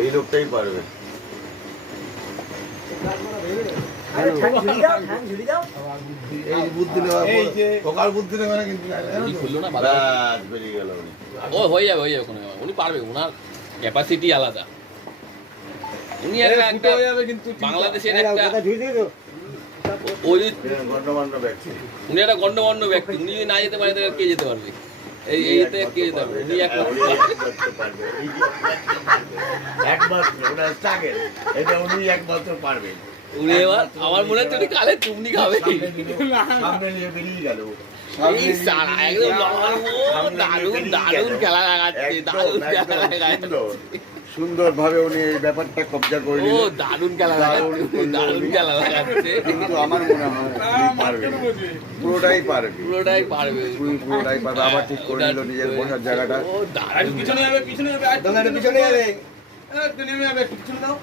এই লোকটাই পারবে। হয়ে যাবে উনি পারবে, ওনার ক্যাপাসিটি আলাদা। উনি বাংলাদেশের একটা গণ্যমান্য ব্যক্তি, উনি একটা গণ্যমান্য ব্যক্তি। উনি যদি না যেতে পারে তাহলে কে যেতে পারবে? এই কে যেতে পারবে? উনি একমাত্র পারবেন। উনি এবার আমার মনে হচ্ছে উনি কালে চুমনি খাবে। বেরিয়ে গেল দারুণ খেলা লাগাচ্ছে, দারুণ খেলা লাগাচ্ছে। সুন্দর ভাবে উনি এই ব্যাপারটা কবজা করে নিলেন। ও দারুণ খেলা লাগাচ্ছে, দারুণ খেলা লাগাচ্ছে। কিন্তু আমার মনে হয় পারবে, পুরোটাই পারবে, পুরোটাই পারবে, পুরোটাই পারবে। আবার ঠিক করে নিল নিজের বসার জায়গাটা। ও দারুণ। পিছনে যাবে, পিছনে যাবে, পিছনে যাবে, নেমে যাবে, পিছনে দাও।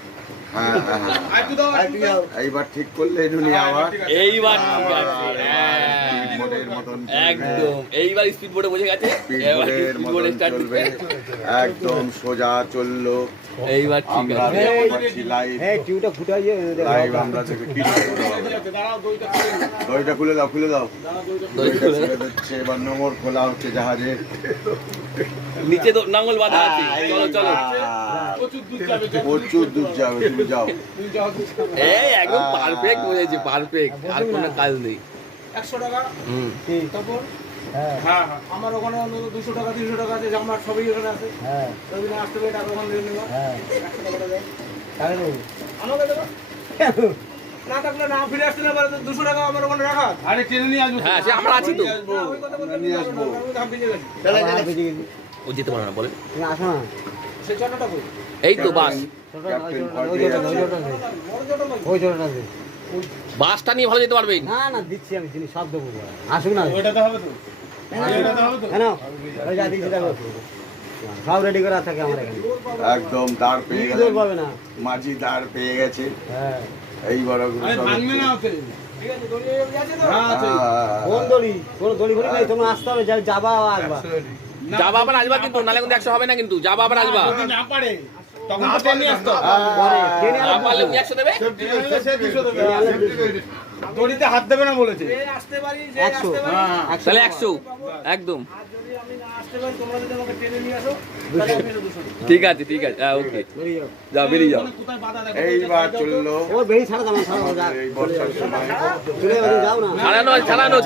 এইবার ঠিক করলে আবার এইবার একদম এইবার স্পিড বোর্ডে বসে গেছে, একদম সোজা চললো। এইবার ঠিক আছে, দড়িটা খুলে দাও, খুলে দাও, এবার নোঙর খোলা হচ্ছে জাহাজের নিচে নাঙ্গল বাঁধা আছে। চলো চলো, প্রচুর দূর যাবে, তুমি যাও। এই একদম পারফেক্ট বুঝেছি, পারফেক্ট, আর কোনো কাজ নেই। 100 টাকা, তারপর আমার ওখানে অন্তত 200 টাকা 300 টাকা আছে, আমার সবই ওখানে আছে। যদি না আসতে পারে টাকা ওখানে দিয়ে নেবো। 100 টাকা দেয় আমাকে দেবো, না থাকলে না ফিরে আসতে না পারে 200 টাকা আমার ওখানে রাখা। আরে ট্রেনে নিয়ে আসবো। হ্যাঁ, সে আমরা আছি তো। ওই কথা বলতে নিয়ে আসবো, আমি ভিজে গেছি। ও যেতে পারে না, বলে তুমি আসো না, সে ছোটটা কই? এই তো বাস, বাসটা নিয়ে ভালো যেতে পারবে। না না দিচ্ছি আমি, জিনিস সব দেবো, আসুক না। ওইটাতে হবে তো, ওইটাতে হবে তো। কেন ওই যা দিচ্ছি দেখো, সব রেডি করা থাকে আমার এখানে। একদম দাঁড় পেয়ে গেল, পাবে না, মাঝি দাঁড় পেয়ে গেছে। হ্যাঁ এইবার ভাঙবে না ওতে, ঠিক আছে? দড়ি আছে তো? হ্যাঁ আছে। কোন দড়ি? কোন দড়ি ফড়ি নেই, তোমরা আসতে হবে, যাবা আসবা, যাবা আবার আসবা, কিন্তু নালে কিন্তু 100 হবে না, কিন্তু যাবা আবার আসবা। যদি না পারে তখন তো ট্রেনে আসতো। না পারলে 100 দেবে, সে 200 দেবে। দড়িতে হাত দেবে না বলেছে। আসতে পারি, যে 100 আসতে পারি। তাহলে 100 একদম। আর যদি আমি না আসতে পারি, তোমরা যদি আমাকে ট্রেনে নিয়ে আসো, তাহলে আমি 200 দেব। ঠিক আছে, ঠিক আছে, ওকে, যাও, বেরিয়ে যাও। কোথায় বাধা দেখো? এইবার চললো ও বেশি ছাড়া দাম, ছাড়া এই বর্ষার সময়। যাও না। ছাড়ানো ছাড়ানো